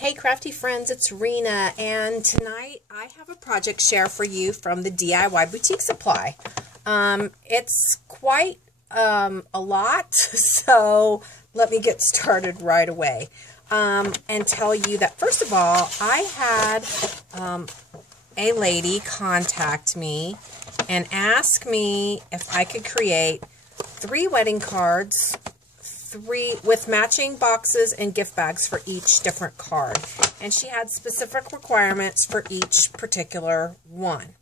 Hey crafty friends, it's Rena, and tonight I have a project share for you from the DIY Boutique Supply. It's quite a lot, so let me get started right away and tell you that first of all, I had a lady contact me and ask me if I could create 3 wedding cards, 3 with matching boxes and gift bags for each different card. And she had specific requirements for each particular one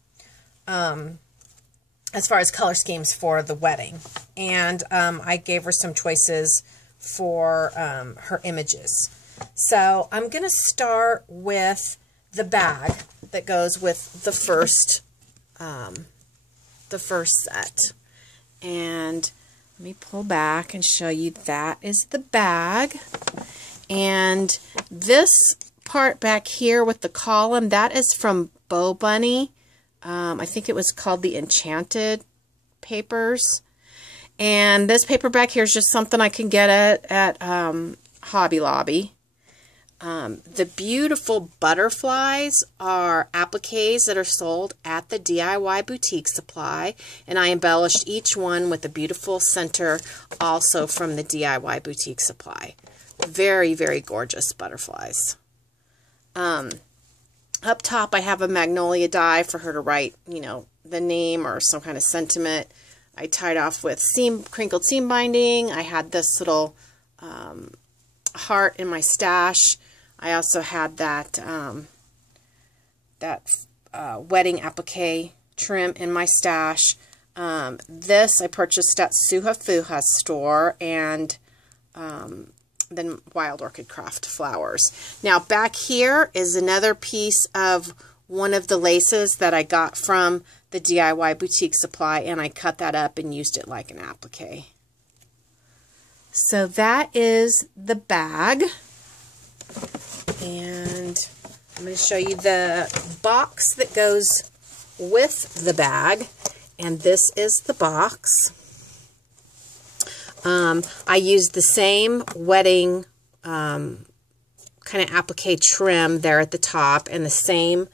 as far as color schemes for the wedding. And I gave her some choices for her images. So I'm going to start with the bag that goes with the first set. And let me pull back and show you that is the bag. And this part back here with the column, that is from Bo Bunny. I think it was called the Enchanted Papers. And this paper back here is just something I can get at Hobby Lobby. The beautiful butterflies are appliques that are sold at the DIY Boutique Supply, and I embellished each one with a beautiful center also from the DIY Boutique Supply. Very, very gorgeous butterflies. Up top I have a magnolia die for her to write, you know, the name or some kind of sentiment. I tied off with crinkled seam binding. I had this little heart in my stash. I also had that wedding applique trim in my stash. This I purchased at Suha Fuha store, and then Wild Orchid Craft Flowers. Now back here is another piece of one of the laces that I got from the DIY Boutique Supply, and I cut that up and used it like an applique. So that is the bag. And I'm going to show you the box that goes with the bag. And this is the box. I used the same wedding kind of applique trim there at the top and the same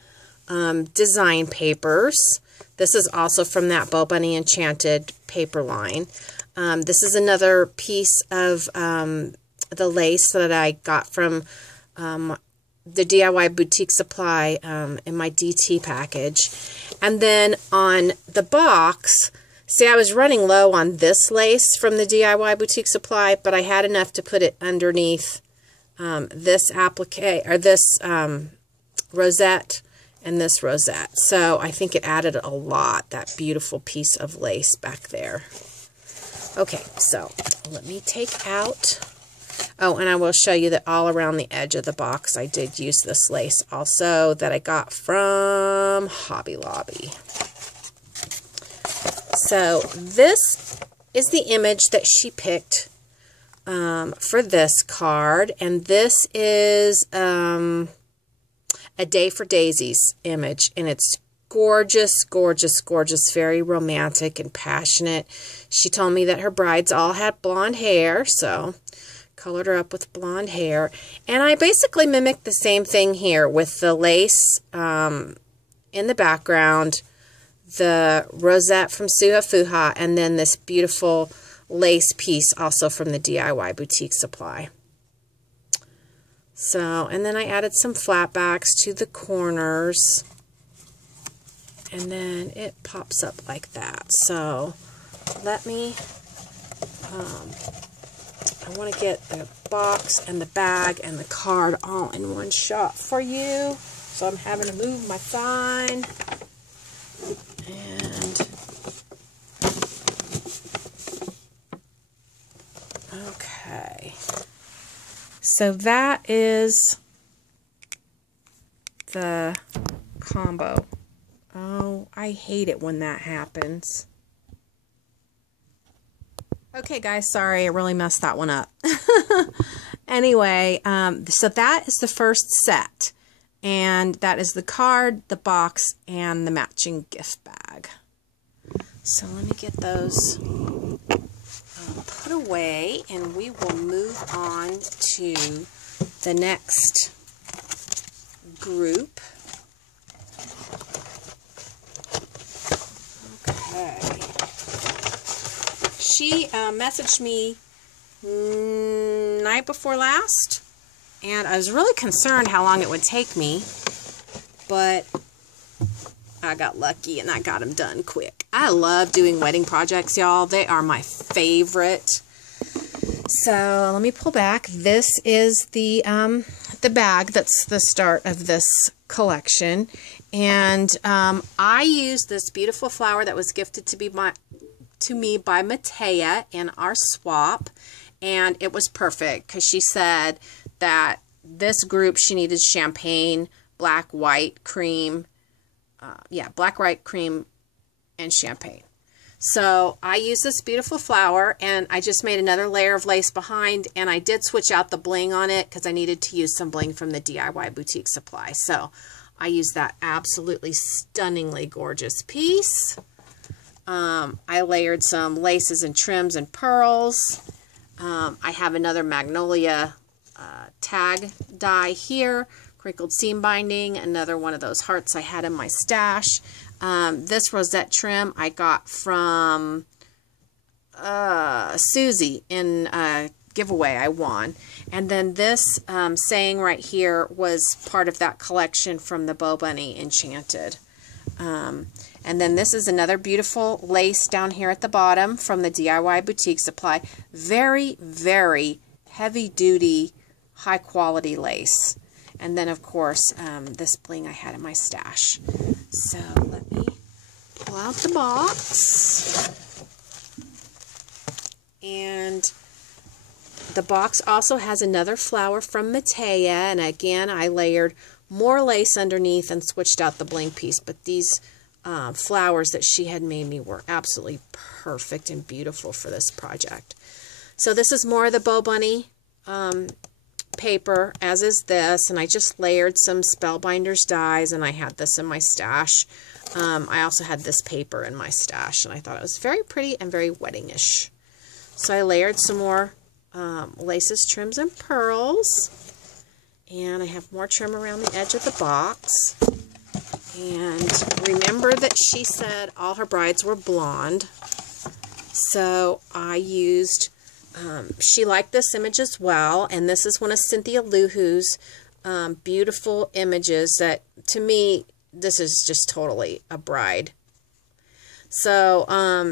design papers. This is also from that Bo Bunny Enchanted paper line. This is another piece of the lace that I got from the DIY Boutique Supply in my DT package. And then on the box, see, I was running low on this lace from the DIY Boutique Supply, but I had enough to put it underneath this applique, or this rosette and this rosette. So I think it added a lot, that beautiful piece of lace back there. Okay, so let me take out... Oh, and I will show you that all around the edge of the box I did use this lace also that I got from Hobby Lobby. So this is the image that she picked for this card, and this is a Day for Daisies image, and it's gorgeous, gorgeous, gorgeous, very romantic and passionate. She told me that her brides all had blonde hair, so colored her up with blonde hair. And I basically mimicked the same thing here with the lace in the background, the rosette from Suha Fuha, and then this beautiful lace piece also from the DIY Boutique Supply. So, and then I added some flat backs to the corners, and then it pops up like that. So let me I want to get the box and the bag and the card all in one shot for you. So I'm having to move my sign. And okay. So that is the combo. Oh, I hate it when that happens. Okay, guys, sorry, I really messed that one up. Anyway, so that is the first set. And that is the card, the box, and the matching gift bag. So let me get those put away, and we will move on to the next group. Okay. She messaged me night before last, and I was really concerned how long it would take me, but I got lucky and I got them done quick. I love doing wedding projects, y'all. They are my favorite. So let me pull back. This is the bag that's the start of this collection, and I used this beautiful flower that was gifted to me by Matea in our swap, and it was perfect because she said that this group, she needed champagne, black, white, cream, black, white, cream, and champagne. So I used this beautiful flower, and I just made another layer of lace behind, and I did switch out the bling on it because I needed to use some bling from the DIY Boutique Supply. So I used that absolutely stunningly gorgeous piece. I layered some laces and trims and pearls. I have another magnolia tag die here, crinkled seam binding, another one of those hearts I had in my stash. This rosette trim I got from Susie in a giveaway I won. And then this saying right here was part of that collection from the Bo Bunny Enchanted. And then this is another beautiful lace down here at the bottom from the DIY Boutique Supply. Very, very heavy duty, high quality lace. And then of course this bling I had in my stash. So let me pull out the box. And the box also has another flower from Matea, and again I layered more lace underneath and switched out the bling piece, but these flowers that she had made me were absolutely perfect and beautiful for this project. So this is more of the Bo Bunny paper, as is this, and I just layered some Spellbinders dies, and I had this in my stash. I also had this paper in my stash, and I thought it was very pretty and very weddingish. So I layered some more laces, trims, and pearls, and I have more trim around the edge of the box. And remember that she said all her brides were blonde, so I used, she liked this image as well, and this is one of Cynthia Luhu's beautiful images that, to me, this is just totally a bride. So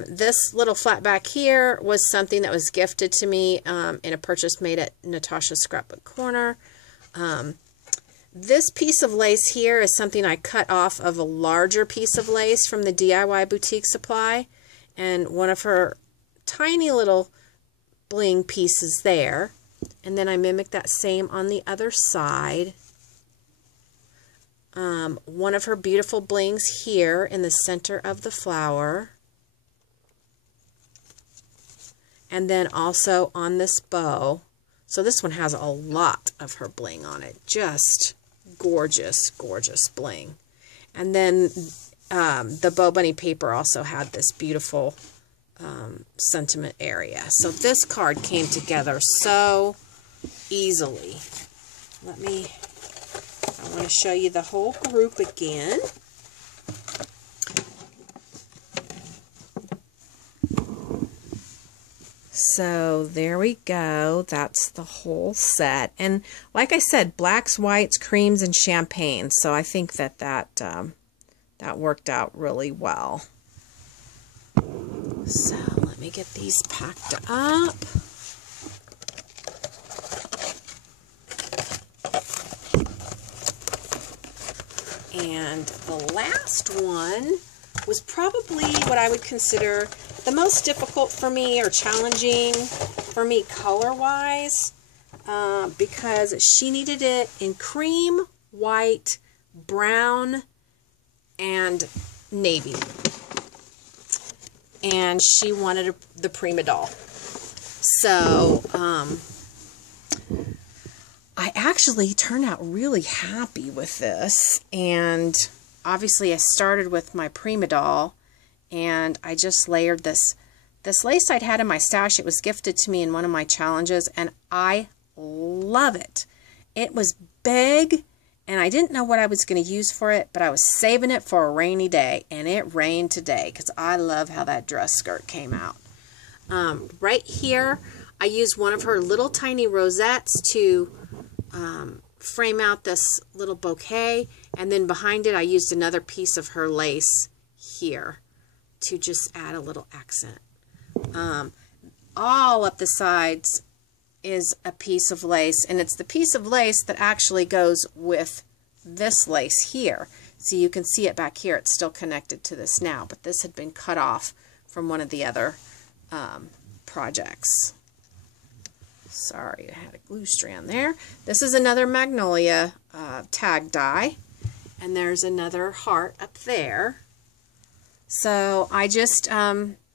this little flat back here was something that was gifted to me in a purchase made at Natasha's Scrapbook Corner. This piece of lace here is something I cut off of a larger piece of lace from the DIY Boutique Supply, and one of her tiny little bling pieces there. And then I mimicked that same on the other side. One of her beautiful blings here in the center of the flower. And then also on this bow. So this one has a lot of her bling on it. Just gorgeous, gorgeous bling. And then the Bo Bunny paper also had this beautiful sentiment area. So this card came together so easily. I want to show you the whole group again. So there we go. That's the whole set. And like I said, blacks, whites, creams, and champagne. So I think that worked out really well. So let me get these packed up. And the last one was probably what I would consider the most difficult for me, or challenging for me color-wise, because she needed it in cream, white, brown, and navy. And she wanted the Prima Doll. So, I actually turned out really happy with this, and obviously I started with my Prima Doll, and I just layered this lace I'd had in my stash. It was gifted to me in one of my challenges, and I love it. It was big, And I didn't know what I was going to use for it, but I was saving it for a rainy day. And it rained today because I love how that dress skirt came out. Right here, I used one of her little tiny rosettes to frame out this little bouquet. And then behind it, I used another piece of her lace here to just add a little accent. All up the sides is a piece of lace, and it's the piece of lace that actually goes with this lace here. So you can see it back here. It's still connected to this now, but this had been cut off from one of the other projects. Sorry, I had a glue strand there. This is another magnolia tag die, and there's another heart up there. So I just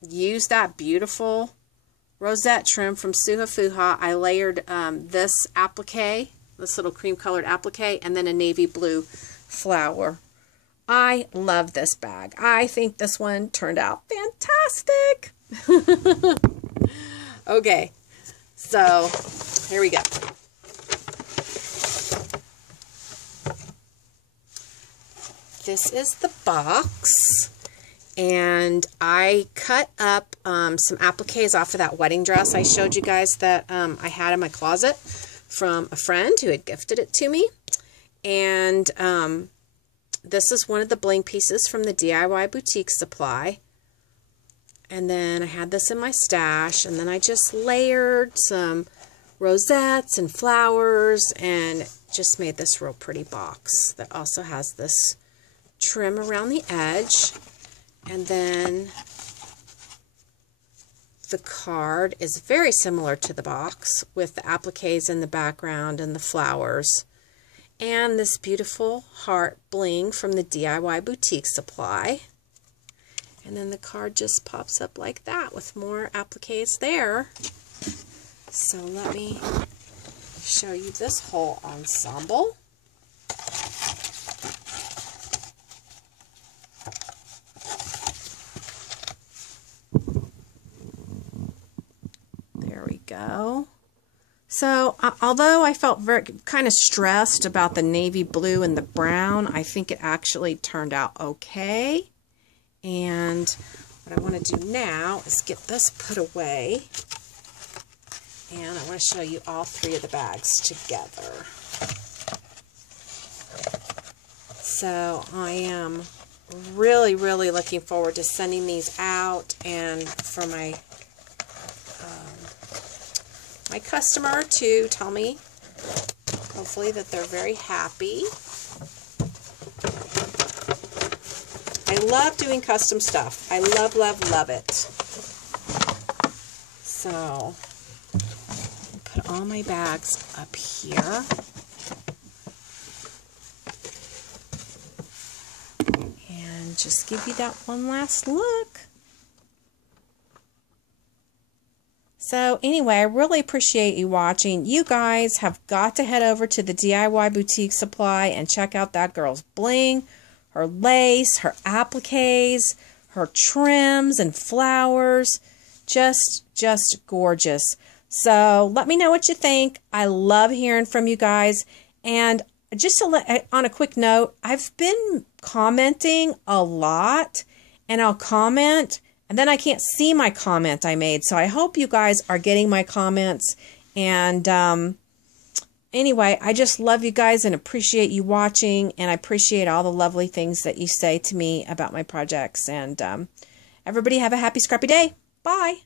used that beautiful rosette trim from Suha Fuha. I layered this applique, this little cream colored applique, and then a navy blue flower. I love this bag. I think this one turned out fantastic. Okay, so here we go. This is the box. And I cut up some appliques off of that wedding dress I showed you guys that I had in my closet from a friend who had gifted it to me. And this is one of the bling pieces from the DIY Boutique Supply. And then I had this in my stash. And then I just layered some rosettes and flowers and just made this real pretty box that also has this trim around the edge. And then the card is very similar to the box with the appliques in the background and the flowers. And this beautiful heart bling from the DIY Boutique Supply. And then the card just pops up like that with more appliques there. So let me show you this whole ensemble. Go. So although I felt very kind of stressed about the navy blue and the brown, I think it actually turned out okay. And what I want to do now is get this put away. And I want to show you all three of the bags together. So I am really, really looking forward to sending these out and for my customer to tell me, hopefully, that they're very happy. I love doing custom stuff. I love, love, love it. So, put all my bags up here. And just give you that one last look. So anyway, I really appreciate you watching. You guys have got to head over to the DIY Boutique Supply and check out that girl's bling, her lace, her appliques, her trims and flowers. Just gorgeous. So let me know what you think. I love hearing from you guys. And just on a quick note, I've been commenting a lot, and I'll comment and then I can't see my comment I made. So I hope you guys are getting my comments. And anyway, I just love you guys and appreciate you watching. And I appreciate all the lovely things that you say to me about my projects. And everybody have a happy, scrappy day. Bye.